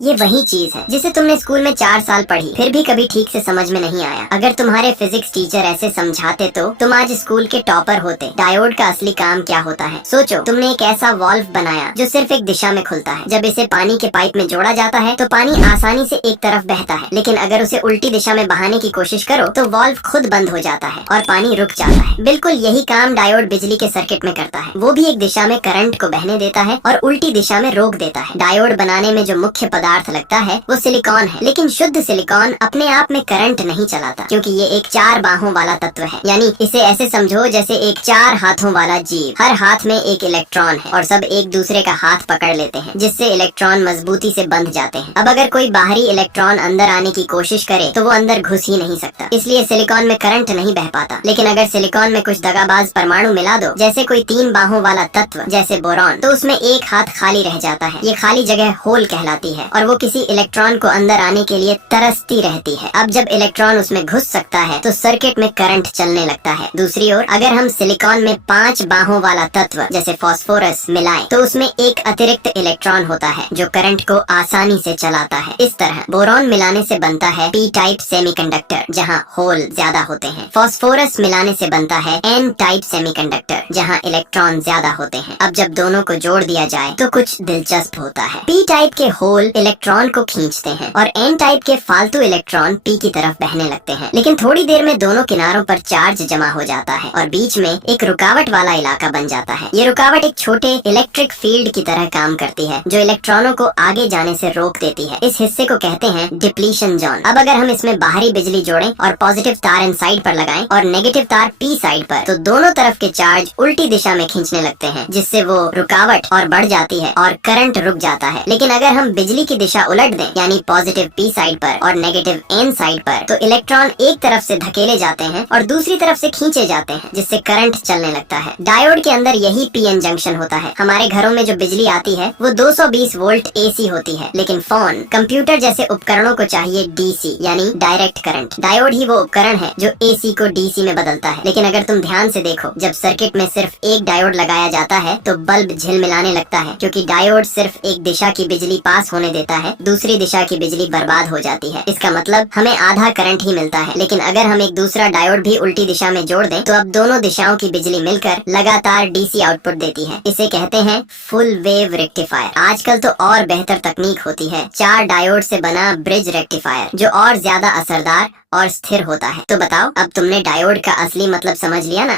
ये वही चीज है जिसे तुमने स्कूल में 4 साल पढ़ी, फिर भी कभी ठीक से समझ में नहीं आया। अगर तुम्हारे फिजिक्स टीचर ऐसे समझाते तो तुम आज स्कूल के टॉपर होते। डायोड का असली काम क्या होता है? सोचो, तुमने एक ऐसा वाल्व बनाया जो सिर्फ एक दिशा में खुलता है। जब इसे पानी के पाइप में जोड़ा जाता है तो पानी आसानी से एक तरफ बहता है, लेकिन अगर उसे उल्टी दिशा में बहाने की कोशिश करो तो वाल्व खुद बंद हो जाता है और पानी रुक जाता है। बिल्कुल यही काम डायोड बिजली के सर्किट में करता है। वो भी एक दिशा में करंट को बहने देता है और उल्टी दिशा में रोक देता है। डायोड बनाने में जो मुख्य पदार्थ लगता है वो सिलिकॉन है, लेकिन शुद्ध सिलिकॉन अपने आप में करंट नहीं चलाता, क्योंकि ये एक 4 बाहों वाला तत्व है। यानी इसे ऐसे समझो जैसे एक 4 हाथों वाला जीव। हर हाथ में एक इलेक्ट्रॉन है और सब एक दूसरे का हाथ पकड़ लेते हैं, जिससे इलेक्ट्रॉन मजबूती से बंध जाते हैं। अब अगर कोई बाहरी इलेक्ट्रॉन अंदर आने की कोशिश करे तो वो अंदर घुस ही नहीं सकता, इसलिए सिलिकॉन में करंट नहीं बह पाता। लेकिन अगर सिलिकॉन में कुछ दगाबाज परमाणु मिला दो, जैसे कोई 3 बाहों वाला तत्व जैसे बोरॉन, तो उसमें एक हाथ खाली रह जाता है। ये खाली जगह होल कहलाती है और वो किसी इलेक्ट्रॉन को अंदर आने के लिए तरसती रहती है। अब जब इलेक्ट्रॉन उसमें घुस सकता है तो सर्किट में करंट चलने लगता है। दूसरी ओर अगर हम सिलिकॉन में 5 बाहों वाला तत्व जैसे फास्फोरस मिलाएं तो उसमें एक अतिरिक्त इलेक्ट्रॉन होता है जो करंट को आसानी से चलाता है। इस तरह बोरॉन मिलाने से बनता है पी टाइप सेमीकंडक्टर, जहाँ होल ज्यादा होते हैं। फास्फोरस मिलाने से बनता है एन टाइप सेमीकंडक्टर, जहाँ इलेक्ट्रॉन ज्यादा होते हैं। अब जब दोनों को जोड़ दिया जाए तो कुछ दिलचस्प होता है। पी टाइप के होल इलेक्ट्रॉन को खींचते हैं और एन टाइप के फालतू इलेक्ट्रॉन पी की तरफ बहने लगते हैं। लेकिन थोड़ी देर में दोनों किनारों पर चार्ज जमा हो जाता है और बीच में एक रुकावट वाला इलाका बन जाता है। ये रुकावट एक छोटे इलेक्ट्रिक फील्ड की तरह काम करती है जो इलेक्ट्रॉनों को आगे जाने से रोक देती है। इस हिस्से को कहते हैं डिप्लीशन जोन। अब अगर हम इसमें बाहरी बिजली जोड़ें और पॉजिटिव तार एन साइड पर लगाएं और नेगेटिव तार पी साइड पर, तो दोनों तरफ के चार्ज उल्टी दिशा में खींचने लगते हैं, जिससे वो रुकावट और बढ़ जाती है और करंट रुक जाता है। लेकिन अगर हम बिजली की दिशा उलट दें, यानी पॉजिटिव पी साइड पर और नेगेटिव एन साइड पर, तो इलेक्ट्रॉन एक तरफ से धकेले जाते हैं और दूसरी तरफ से खींचे जाते हैं, जिससे करंट चलने लगता है। डायोड के अंदर यही पीएन जंक्शन होता है। हमारे घरों में जो बिजली आती है वो 220 वोल्ट एसी होती है, लेकिन फोन, कंप्यूटर जैसे उपकरणों को चाहिए डीसी यानी डायरेक्ट करंट। डायोड ही वो उपकरण है जो एसी को डीसी में बदलता है। लेकिन अगर तुम ध्यान से देखो, जब सर्किट में सिर्फ एक डायोड लगाया जाता है तो बल्ब झिलमिलाने लगता है, क्योंकि डायोड सिर्फ एक दिशा की बिजली पास होने देता है, दूसरी दिशा की बिजली बर्बाद हो जाती है। इसका मतलब हमें आधा करंट ही मिलता है। लेकिन अगर हम एक दूसरा डायोड भी उल्टी दिशा में जोड़ दें तो अब दोनों दिशाओं की बिजली मिलकर लगातार डीसी आउटपुट देती है। इसे कहते हैं फुल वेव रेक्टिफायर। आजकल तो और बेहतर तकनीक होती है, 4 डायोड से बना ब्रिज रेक्टिफायर, जो और ज्यादा असरदार और स्थिर होता है। तो बताओ, अब तुमने डायोड का असली मतलब समझ लिया ना?